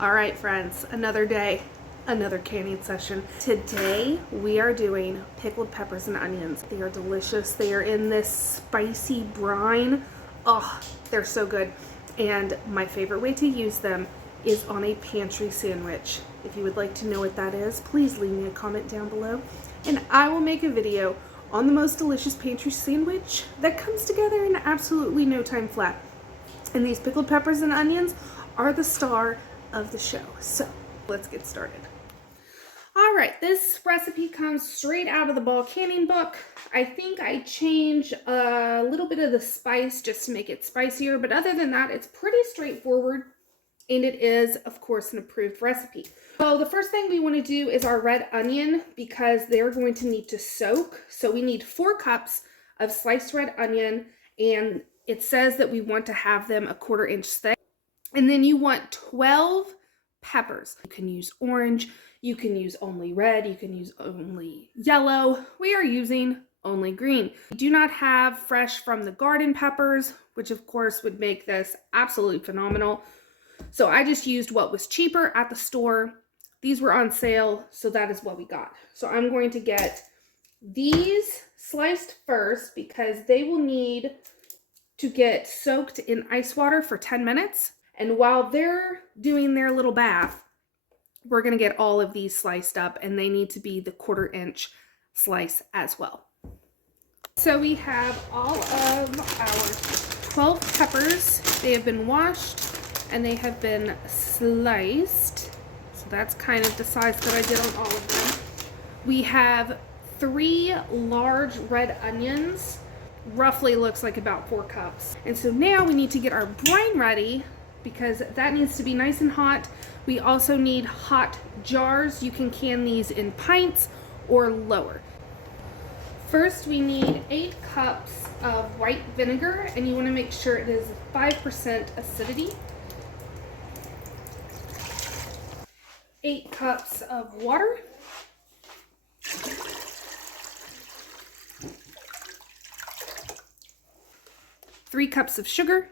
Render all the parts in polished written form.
All right, friends, another day, another canning session. Today we are doing pickled peppers and onions. They are delicious. They are in this spicy brine. Oh, they're so good. And my favorite way to use them is on a pantry sandwich. If you would like to know what that is, please leave me a comment down below and I will make a video on the most delicious pantry sandwich that comes together in absolutely no time flat. And these pickled peppers and onions are the star of the show. So let's get started. All right, this recipe comes straight out of the Ball Canning book. I think I changed a little bit of the spice just to make it spicier, but other than that, it's pretty straightforward. And it is, of course, an approved recipe. So the first thing we want to do is our red onion because they're going to need to soak. So we need 4 cups of sliced red onion, and it says that we want to have them a 1/4 inch thick. And then you want 12 peppers. You can use orange, you can use only red, you can use only yellow. We are using only green. We do not have fresh from the garden peppers, which of course would make this absolutely phenomenal. So I just used what was cheaper at the store. These were on sale, so that is what we got. So I'm going to get these sliced first because they will need to get soaked in ice water for 10 minutes. And while they're doing their little bath, we're going to get all of these sliced up, and they need to be the 1/4 inch slice as well. So we have all of our 12 peppers. They have been washed and they have been sliced. So that's kind of the size that I did on all of them. We have 3 large red onions. Roughly looks like about 4 cups. And so now we need to get our brine ready because that needs to be nice and hot. We also need hot jars. You can can these in pints or lower. First, we need 8 cups of white vinegar, and you want to make sure it is 5% acidity. 8 cups of water. 3 cups of sugar.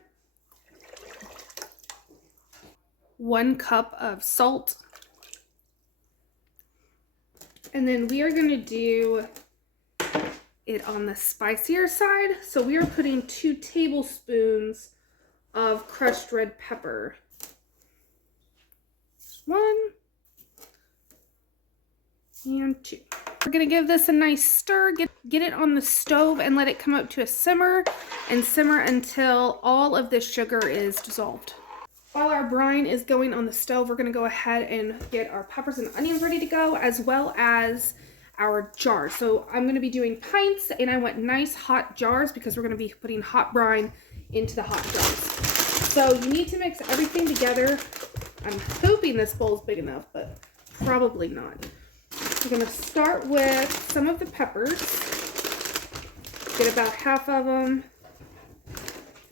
1 cup of salt. And then we are going to do it on the spicier side. So we are putting 2 tablespoons of crushed red pepper. 1 and 2. We're going to give this a nice stir, get it on the stove and let it come up to a simmer and simmer until all of the sugar is dissolved. While our brine is going on the stove, we're going to go ahead and get our peppers and onions ready to go, as well as our jars. So I'm going to be doing pints, and I want nice hot jars because we're going to be putting hot brine into the hot jars. So you need to mix everything together. I'm hoping this bowl is big enough, but probably not. We're going to start with some of the peppers. Get about half of them.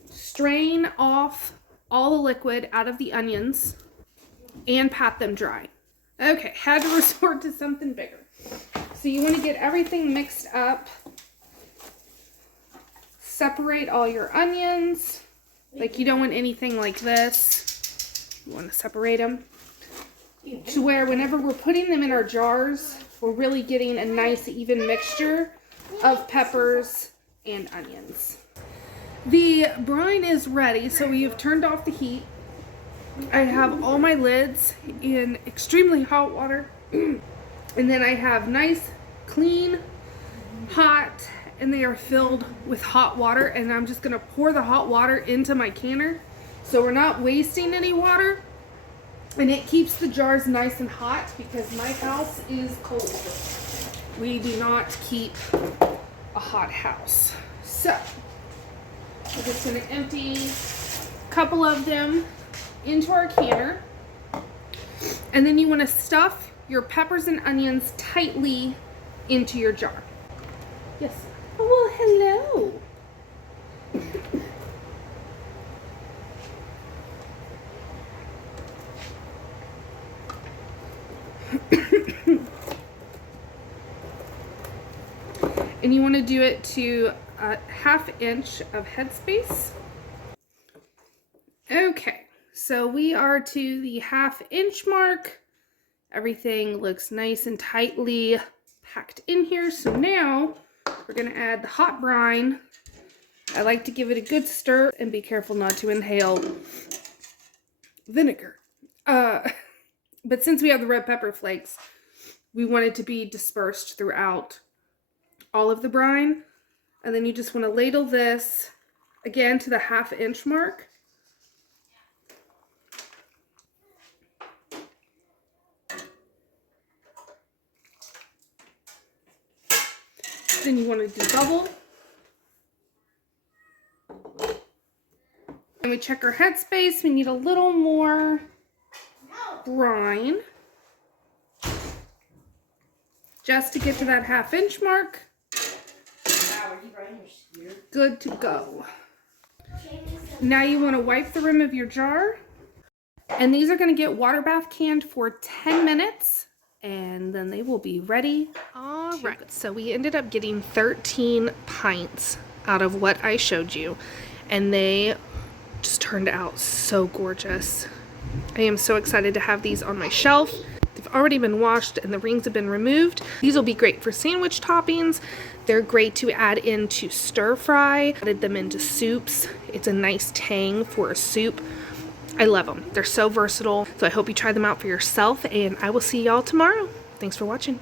Strain off all the liquid out of the onions and pat them dry. Okay, had to resort to something bigger. So you want to get everything mixed up. Separate all your onions. Like, you don't want anything like this. You want to separate them to where whenever we're putting them in our jars, we're really getting a nice even mixture of peppers and onions. The brine is ready, so we have turned off the heat. I have all my lids in extremely hot water. And then I have nice, clean, hot, and they are filled with hot water. And I'm just going to pour the hot water into my canner. So we're not wasting any water. And it keeps the jars nice and hot because my house is cold. We do not keep a hot house. So we're just going to empty a couple of them into our canner. And then you want to stuff your peppers and onions tightly into your jar. Yes. Oh, well, hello. And you want to do it to a 1/2 inch of headspace. Okay, so so we are to the 1/2 inch mark. Everything looks nice and tightly packed in here. So now we're gonna add the hot brine. I like to give it a good stir and be careful not to inhale vinegar. But since we have the red pepper flakes, we want it to be dispersed throughout all of the brine. And then you just want to ladle this again to the 1/2 inch mark. Then you want to do double. And we check our headspace. We need a little more brine just to get to that 1/2 inch mark. Good to go. Now you want to wipe the rim of your jar. And these are going to get water bath canned for 10 minutes. And then they will be ready. All right, so we ended up getting 13 pints out of what I showed you. And they just turned out so gorgeous. I am so excited to have these on my shelf. They've already been washed and the rings have been removed. These will be great for sandwich toppings. They're great to add into stir fry. Added them into soups. It's a nice tang for a soup. I love them. They're so versatile. So I hope you try them out for yourself, and I will see y'all tomorrow. Thanks for watching.